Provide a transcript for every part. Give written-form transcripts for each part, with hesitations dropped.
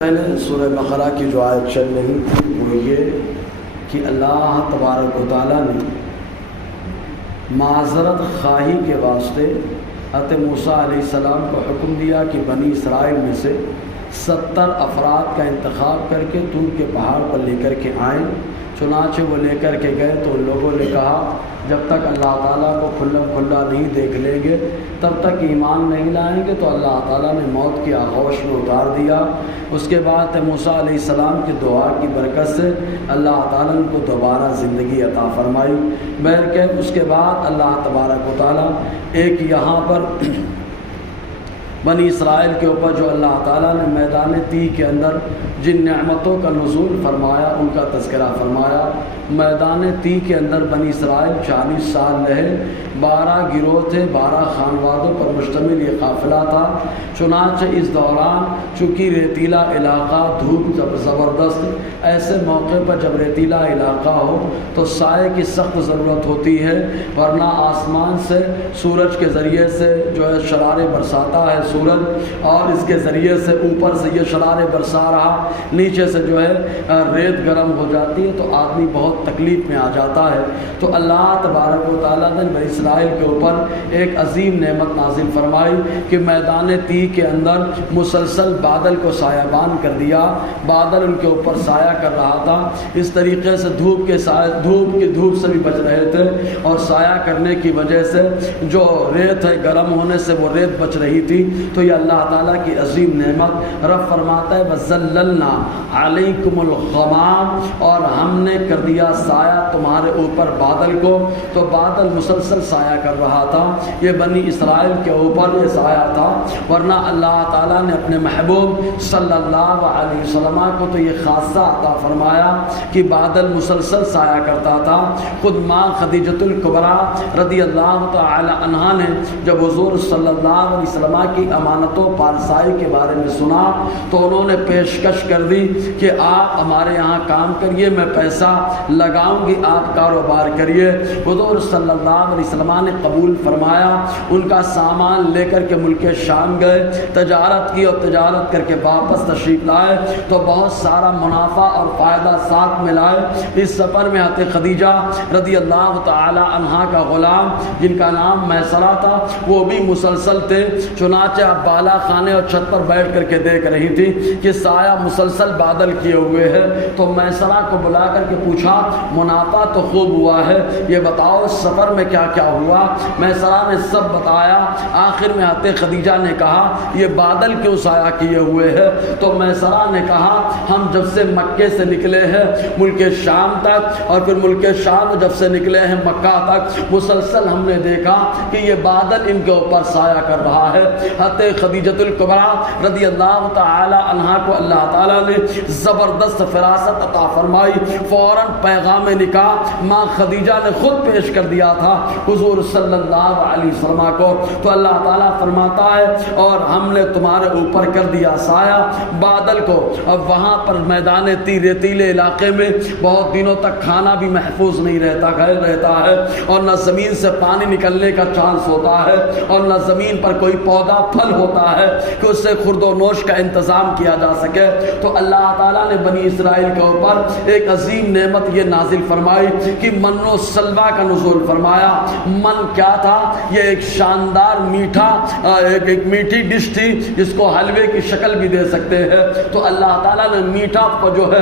میں نے سورہ بقرہ کی جو آیت چل رہی تھی وہ یہ کہ اللہ تبارک و تعالیٰ نے معذرت خواہی کے واسطے حضرت موسیٰ علیہ السلام کو حکم دیا کہ بنی اسرائیل میں سے 70 افراد کا انتخاب کر کے طور کے پہاڑ پر لے کر کے آئیں۔ چنانچہ وہ لے کر کے گئے تو ان لوگوں نے کہا جب تک اللہ تعالیٰ کو کھلا کھلا نہیں دیکھ لیں گے تب تک ایمان نہیں لائیں گے، تو اللہ تعالیٰ نے موت کی آغوش میں اتار دیا۔ اس کے بعد موسیٰ علیہ السلام کی دعا کی برکت سے اللہ تعالیٰ نے کو دوبارہ زندگی عطا فرمائی۔ بہرکیف اس کے بعد اللہ تبارک و تعالیٰ ایک یہاں پر بنی اسرائیل کے اوپر جو اللہ تعالیٰ نے میدان تیہ کے اندر جن نعمتوں کا نزول فرمایا ان کا تذکرہ فرمایا۔ میدان تیہ کے اندر بنی اسرائیل 40 سال رہے، 12 گروہ تھے، 12 خانوادوں پر مشتمل یہ قافلہ تھا۔ چنانچہ اس دوران چونکہ ریتیلا علاقہ، دھوپ زبردست، ایسے موقع پر جب ریتیلا علاقہ ہو تو سائے کی سخت ضرورت ہوتی ہے، ورنہ آسمان سے سورج کے ذریعے سے جو ہے شرارے برساتا ہے سورج، اور اس کے ذریعے سے اوپر سے یہ شرارے برسا رہا، نیچے سے جو ہے ریت گرم ہو جاتی ہے تو آدمی بہت تکلیف میں آ جاتا ہے۔ تو اللہ تبارک و تعالیٰ نے بنی اسرائیل کے اوپر ایک عظیم نعمت نازل فرمائی کہ میدان تیہ کے اندر مسلسل بادل کو سایہ بان کر دیا، بادل ان کے اوپر سایہ کر رہا تھا۔ اس طریقے سے دھوپ سے بھی بچ رہے تھے، اور سایہ کرنے کی وجہ سے جو ریت ہے گرم ہونے سے وہ ریت بچ رہی تھی۔ تو یہ اللہ تعالیٰ کی عظیم نعمت۔ رب فرماتا ہے وَظَلَّلْنَا عَلَيْكُمُ الْغَمَامَ، اور ہم نے کر دیا سایہ تمہارے اوپر بادل کو۔ تو بادل مسلسل سایہ کر رہا تھا، یہ بنی اسرائیل کے اوپر یہ سایہ تھا، ورنہ اللہ تعالیٰ نے اپنے محبوب صلی اللہ علیہ وسلم کو تو یہ خاصہ عطا فرمایا کہ بادل مسلسل سایہ کرتا تھا۔ خود ماں خدیجۃ الکبریٰ رضی اللہ تعالی عنہا نے جب حضور صلی اللہ علیہ وسلم کی امانتوں پارسائی کے بارے میں سنا تو انہوں نے پیشکش کر دی کہ آپ ہمارے یہاں کام کریے، میں پیسہ لگاؤں گی، آپ کاروبار کریے۔ حضور صلی اللہ علیہ وسلم نے قبول فرمایا، ان کا سامان لے کر کے ملک شام گئے، تجارت کی، اور تجارت کر کے واپس تشریف لائے تو بہت سارا منافع اور فائدہ ساتھ میں لائے۔ اس سفر میں حضرت خدیجہ رضی اللہ تعالی عنہا کا غلام جن کا نام میسرہ تھا وہ بھی مسلسل تھے۔ چنانچہ اب بالا خانے اور چھت پر بیٹھ کر کے دیکھ رہی تھی کہ سایہ مسلسل بادل کیے ہوئے ہے، تو میسرہ کو بلا کر کے پوچھا منافع تو خوب ہوا ہے، یہ بتاؤ اس سفر میں کیا کیا ہوا؟ میسرہ نے سب بتایا۔ آخر میں حضرت خدیجہ نے کہا یہ بادل کیوں سایہ کیے ہوئے ہے؟ تو میسرہ نے کہا ہم جب سے مکے سے نکلے ہیں ملک شام تک، اور پھر ملک شام جب سے نکلے ہیں مکہ تک، مسلسل ہم نے دیکھا کہ یہ بادل ان کے اوپر سایہ کر رہا ہے۔ حضرت خدیجۃ الکبریٰ رضی اللہ تعالی عنہا کو اللہ تعالیٰ نے زبردست فراست عطا فرمائی، فوراً پیغام نکاح ماں خدیجہ نے خود پیش کر دیا تھا حضور صلی اللہ علیہ وسلم کو۔ تو اللہ تعالیٰ فرماتا ہے اور ہم نے تمہارے اوپر کر دیا سایہ بادل کو۔ اب وہاں پر میدان ریتیلے علاقے میں بہت دنوں تک کھانا بھی محفوظ نہیں رہتا ہے، اور نہ زمین سے پانی نکلنے کا چانس ہوتا ہے، اور نہ زمین پر کوئی پودا پھل ہوتا ہے کہ اس سے خورد و نوش کا انتظام کیا جا سکے۔ تو اللہ تعالیٰ نے بنی اسرائیل کے اوپر ایک عظیم نعمت یہ نازل فرمائی کہ من و سلوہ کا نزول فرمایا۔ من کیا تھا؟ یہ ایک شاندار میٹھا ایک میٹھی ڈش تھی جس کو حلوے کی شکل بھی دے سکتے ہیں۔ تو اللہ تعالیٰ نے میٹھا جو ہے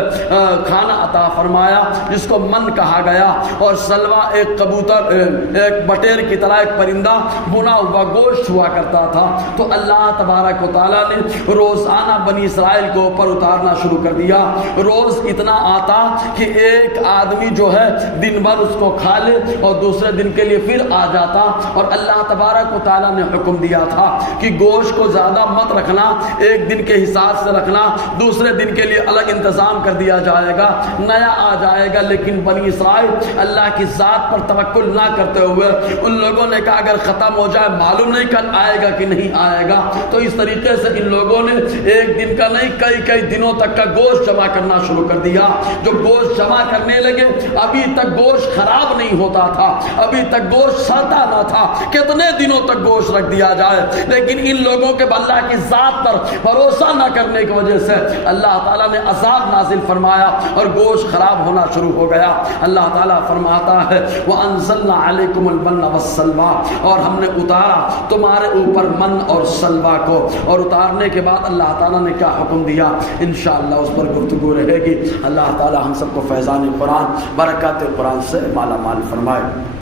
کھانا عطا فرمایا جس کو من کہا گیا، اور سلوہ ایک کبوتر، ایک بٹیر کی طرح ایک پرندہ بنا ہوا گوشت ہوا کرتا تھا۔ تو اللہ تبارک و تعالیٰ نے روزانہ بنی اسرائیل کے اوپر اتارنا شروع کر دیا۔ روز اتنا آتا کہ ایک آدمی جو ہے دن بھر اس کو کھا لے اور دوسرے دن کے لیے پھر آ جاتا، اور اللہ تبارک و تعالیٰ نے حکم دیا تھا کہ گوشت کو زیادہ مت رکھنا، ایک دن کے حساب سے رکھنا، دوسرے دن کے لیے الگ انتظام کر دیا جائے گا، نیا آ جائے گا۔ لیکن بنی اسرائیل اللہ کی ذات پر توکل نہ کرتے ہوئے ان لوگوں نے کہا اگر ختم ہو جائے معلوم نہیں کل آئے گا کہ نہیں آئے گا۔ تو اس طریقے سے ان لوگوں نے ایک دن کا نہیں کئی دنوں تک کا گوشت جمع کرنا شروع کر دیا۔ جو گوشت جمع کرنے لگے ابھی تک گوشت خراب نہیں ہوتا تھا، ابھی تک گوشت سڑتا نہ تھا، کتنے دنوں تک گوشت رکھ دیا جائے۔ لیکن ان لوگوں کے اللہ کی ذات پر بھروسہ نہ کرنے کی وجہ وجہ سے اللہ تعالیٰ نے عذاب نازل فرمایا اور گوشت خراب ہونا شروع ہو گیا۔ اللہ تعالیٰ فرماتا ہے وَأَنزَلْنَا عَلَيْكُمُ الْمَنَّ وَالسَّلْوَىٰ، اور ہم نے اتارا تمہارے اوپر من اور سلوا کو۔ اور اتارنے کے بعد اللہ تعالیٰ نے کیا حکم دیا، انشاءاللہ اس پر گفتگو رہے گی۔ اللہ تعالیٰ ہم سب کو فیضان قرآن، برکات قرآن سے مالا مال فرمائے۔